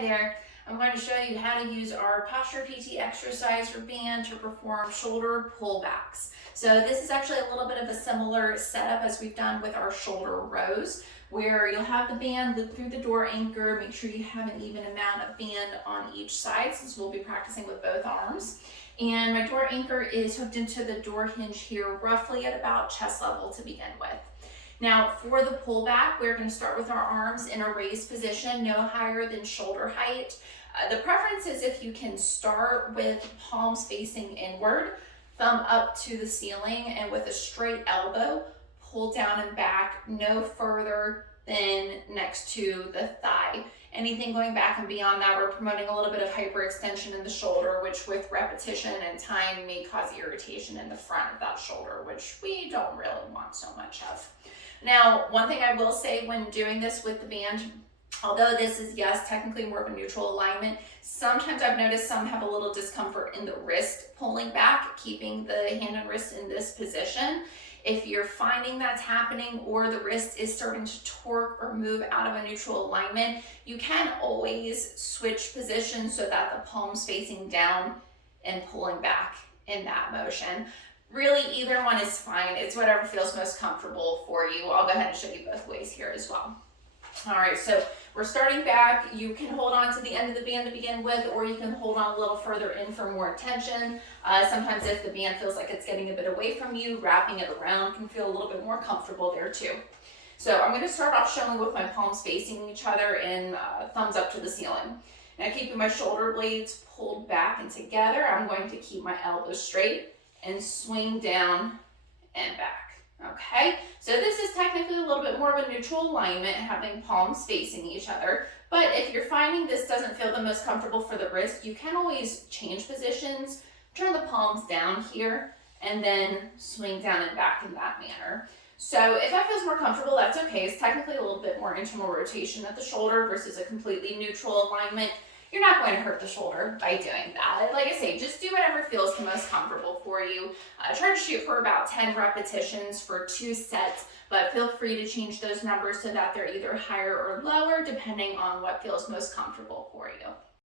Hi there. I'm going to show you how to use our PosturePT exercise or band to perform shoulder pullbacks. So this is actually a little bit of a similar setup as we've done with our shoulder rows, where you'll have the band loop through the door anchor. Make sure you have an even amount of band on each side, since we'll be practicing with both arms. And my door anchor is hooked into the door hinge here, roughly at about chest level to begin with. Now for the pullback, we're going to start with our arms in a raised position, no higher than shoulder height. The preference is if you can start with palms facing inward, thumb up to the ceiling, and with a straight elbow, pull down and back, no further than next to the thigh. Anything going back and beyond that, we're promoting a little bit of hyperextension in the shoulder, which with repetition and time may cause irritation in the front of that shoulder, which we don't really want so much of. Now, one thing I will say when doing this with the band, although this is, yes, technically more of a neutral alignment, sometimes I've noticed some have a little discomfort in the wrist pulling back, keeping the hand and wrist in this position. If you're finding that's happening or the wrist is starting to torque or move out of a neutral alignment, you can always switch positions so that the palm's facing down and pulling back in that motion. Really, either one is fine. It's whatever feels most comfortable for you. I'll go ahead and show you both ways here as well. All right, so we're starting back. You can hold on to the end of the band to begin with, or you can hold on a little further in for more tension. Sometimes if the band feels like it's getting a bit away from you, wrapping it around can feel a little bit more comfortable there too. So I'm going to start off showing with my palms facing each other and thumbs up to the ceiling. Now keeping my shoulder blades pulled back and together, I'm going to keep my elbows straight and swing down and back. Okay, so this is technically a little bit more of a neutral alignment, having palms facing each other. But if you're finding this doesn't feel the most comfortable for the wrist, you can always change positions, turn the palms down here, and then swing down and back in that manner. So if that feels more comfortable, that's okay. It's technically a little bit more internal rotation at the shoulder versus a completely neutral alignment. You're not going to hurt the shoulder by doing that. Like I say, just do whatever feels the most comfortable for you. Try to shoot for about 10 repetitions for 2 sets, but feel free to change those numbers so that they're either higher or lower depending on what feels most comfortable for you.